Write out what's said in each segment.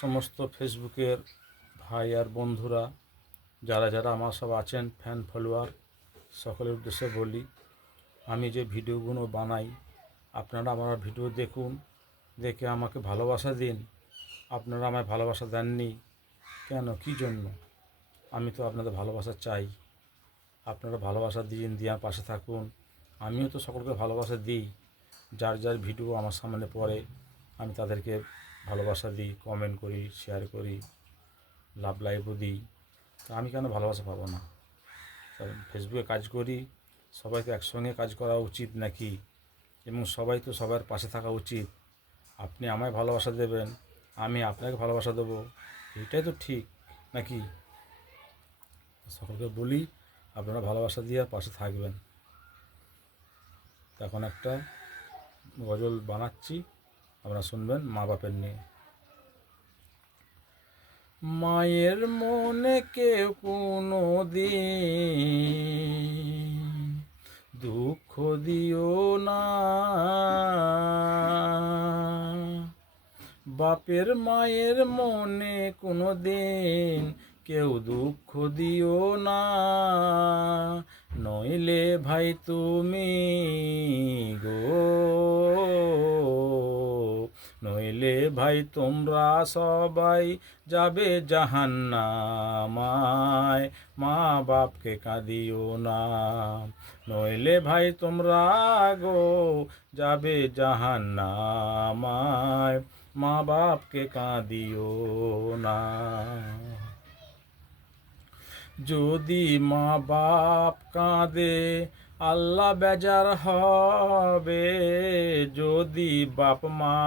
সমস্ত ফেসবুকের ভাই আর বন্ধুরা যারা যারা আমার সব আছেন ফ্যান ফলোয়ার সকলের উদ্দেশ্যে বলি, আমি যে ভিডিওগুলো বানাই আপনারা আমার ভিডিও দেখুন, দেখে আমাকে ভালোবাসা দিন। আপনারা আমায় ভালোবাসা দেননি কেন, কী জন্য? আমি তো আপনাদের ভালোবাসা চাই। আপনারা ভালোবাসা দিন, দিয়ে আমার পাশে থাকুন। আমিও তো সকলকে ভালোবাসা দিই। যার যার ভিডিও আমার সামনে পড়ে আমি তাদেরকে ভালোবাসা দিই, কমেন্ট করি, শেয়ার করি, লাভ লাইভও দিই। তা আমি কেন ভালোবাসা পাবো না? ফেসবুকে কাজ করি, সবাই তো একসঙ্গে কাজ করা উচিত নাকি? এবং সবাই তো সবার পাশে থাকা উচিত। আপনি আমায় ভালোবাসা দেবেন, আমি আপনাকে ভালোবাসা দেবো, এটাই তো ঠিক নাকি? সকলকে বলি আপনারা ভালোবাসা দিয়ে পাশে থাকবেন। এখন একটা গজল বানাচ্ছি, আপনারা শুনবেন মা বাপের নিয়ে। মায়ের মনে কেউ কোনো দিন দুঃখ দিও না, বাপের মায়ের মনে কোনো দিন কেউ দুঃখ দিও না, নইলে ভাই তুমি গো, নইলে ভাই তোমরা সবাই যাবে জাহান্নামায়, মা বাপকে কাঁদিও না। নইলে ভাই তোমরা গো যাবে জাহান্নামায়, মা বাপকে কাঁদিও না। যদি মা বাপ কাঁদে আল্লাহ বেজার হবে, যদি বাপ মা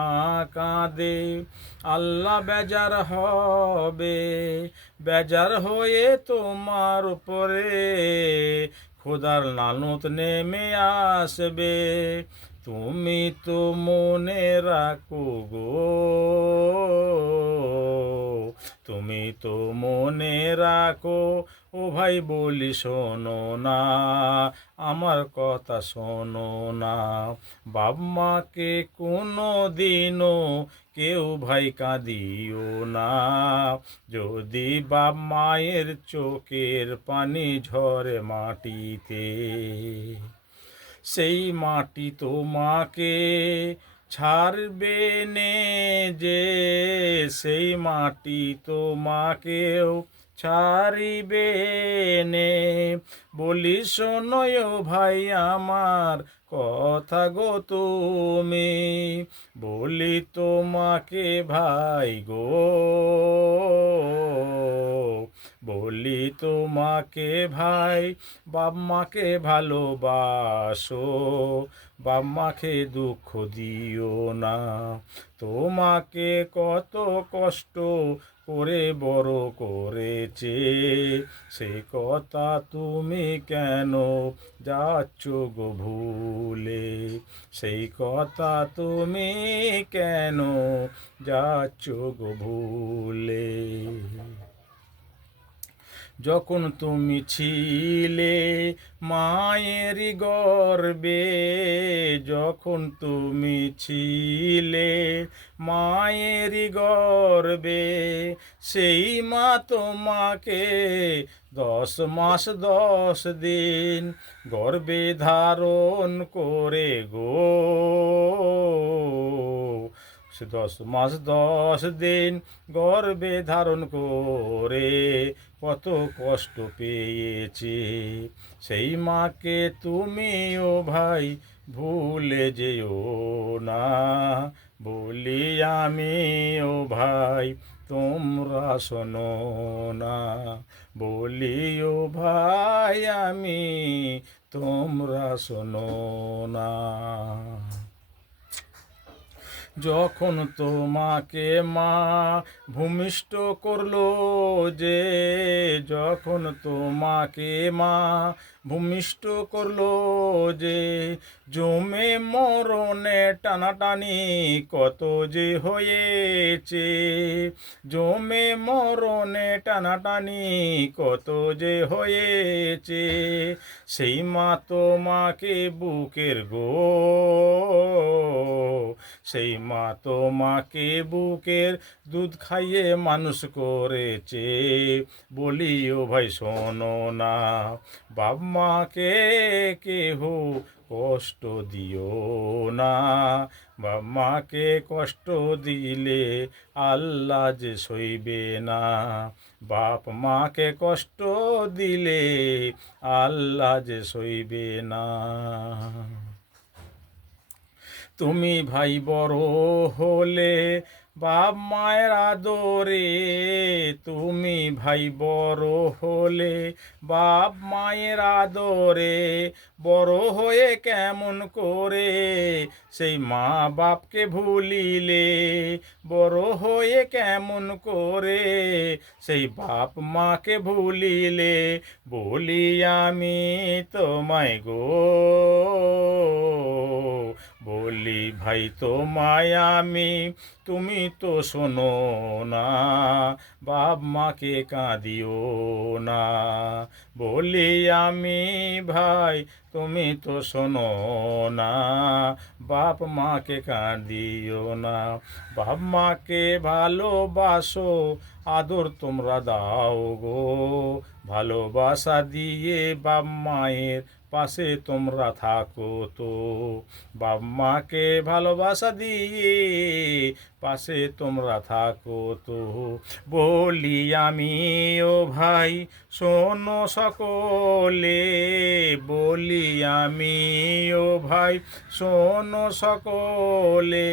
কাঁদে আল্লাহ বেজার হবে, বেজার হয়ে তোমার উপরে খোদার লানত নেমে আসবে। তুমি তো মনে রাখো গো, তুমি তো মনে রাখো ও ভাই বলি শোনো না, আমার কথা শোনো না। বাপ মাকে কোনো দিনও কেউ ভাই কাঁদিও না, যদি বাপ মায়ের চোখের পানি ঝরে মাটিতে, সেই মাটি তোমাকে ছাড়বে নে যে, সেই মাটি তোমাকেও ছাড়িবে নে। বলি শোনয় ভাই আমার কথা গো তুমি, বলি তোমাকে ভাই গো, বলি তোমাকে ভাই, বাপ মাকে ভালোবাসো, বাপ মাকে দুঃখ দিও না। তোমাকে কত কষ্ট করে বড় করেছে, সে কথা তুমি কেন যাচ্ছ গো ভুলে, সেই কথা তুমি কেন যাচ্ছ গো ভুলে। যখন তুমি ছিলে মায়েরই গর্বে, যখন তুমি ছিলে মায়েরই গর্বে, সেই মা তোমাকে 10 মাস 10 দিন গর্বে ধারণ করে গো, সে 10 মাস 10 দিন গর্বে ধারণ করে কত কষ্ট পেয়েছে। সেই মাকে তুমিও ভাই ভুলে যেও না, বলি আমি ও ভাই তোমরা শোনো না, বলি ও ভাই আমি তোমরা শোনো না। যখন তোমাকে মা ভূমিষ্ঠ করলো যে, যখন তোমাকে মা ভূমিষ্ঠ করলো যে, জমে মরণে টানাটানি কত যে হয়েছে, জমে মরণে টানাটানি কত যে হয়েছে, সেই মা তোমাকে বুকের গো, সেই মা তোমাকে বুকের দুধ খাইয়ে মানুষ করেছে, বলি ও ভাই শোনো না, বাপ মাকে কেহ কষ্ট দিও না, বাপ মাকে কষ্ট দিলে আল্লাহ যে সইবে না, বাপ মাকে কষ্ট দিলে আল্লাহ যে সইবে না। তুমি ভাই বড় হলে বাপ মায়ের আদরে, তুমি ভাই বড় হলে বাপ মায়ের আদরে, বড় হয়ে কেমন করে সেই মা বাপকে ভুলিলে, বড় হয়ে কেমন করে সেই বাপ মাকে ভুলিলে, বলি আমি তোমায় গো, বলি ভাই তোমায় আমি, তুমি তো শোনো না, বাপ মাকে কাঁদিও না, বলি আমি ভাই তুমি তো শোনো না, বাপ মাকে কাঁদিও না, বাপ মাকে ভালোবাসো, আদর তোমরা দাও গো, ভালোবাসা দিয়ে বাপ মায়ের পাশে তোমরা থাকো তো, বাপ মাকে ভালোবাসা দিয়ে পাশে তোমরা থাকো তো, বলি আমি ও ভাই শোনো সকলে, বলি আমি ও ভাই শোনো সকলে,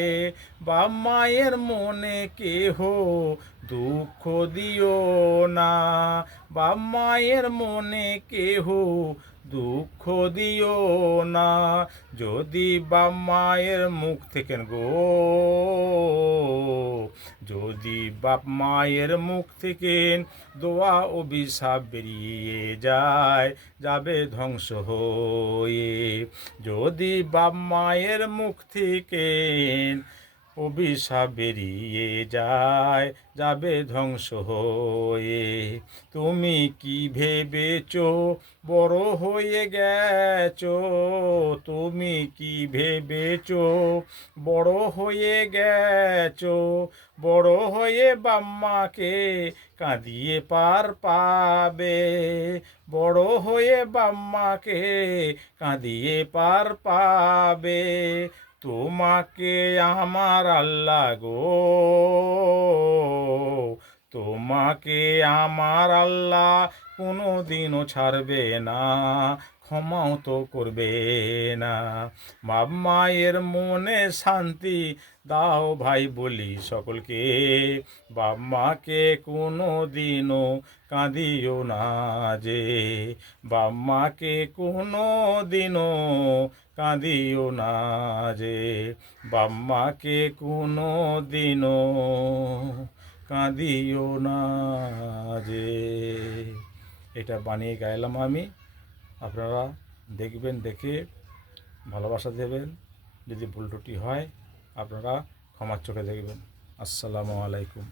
বাপ মায়ের মনে কেহ দুঃখ দিও না, বাপ মায়ের মনে কেহ দুঃখ দিও না, যদি বাপ মায়ের মুখ থেকে গো, যদি বাপ মায়ের মুখ থেকে দোয়া অভিশাপ বেরিয়ে যায়, যাবে ধ্বংস হয়ে, যদি বাপ মায়ের মুখ থেকে অভিশাপ বেরিয়ে যায়, যাবে ধ্বংস হয়ে, তুমি কি ভেবেছো বড় হয়ে গেছো, তুমি কি ভেবেছো বড় হয়ে গেছো, বড় হয়ে বাপ মাকে কাঁদিয়ে পার পাবে, বড় হয়ে বাপ মাকে কাঁদিয়ে পার পাবে, তোমাকে আমার আল্লাহ গো, তোমাকে আমার আল্লাহ কোনো দিনও ছাড়বে না, ক্ষমাও তো করবে না, বাপ মায়ের মনে শান্তি দাও ভাই বলি সকলকে, বাপ মাকে কোনো দিনও কাঁদিও না যে, বাপ মাকে কোনো দিনও কাঁদিও না যে, বাপ মাকে কোনো দিনও কাঁদিও না যে। এটা বানিয়ে গাইলাম আমি, আপনারা দেখবেন, দেখে ভালোবাসা দেবেন, যদি ভুল ত্রুটি হয় আপনারা ক্ষমার চোখে দেখবেন। আসসালামু আলাইকুম।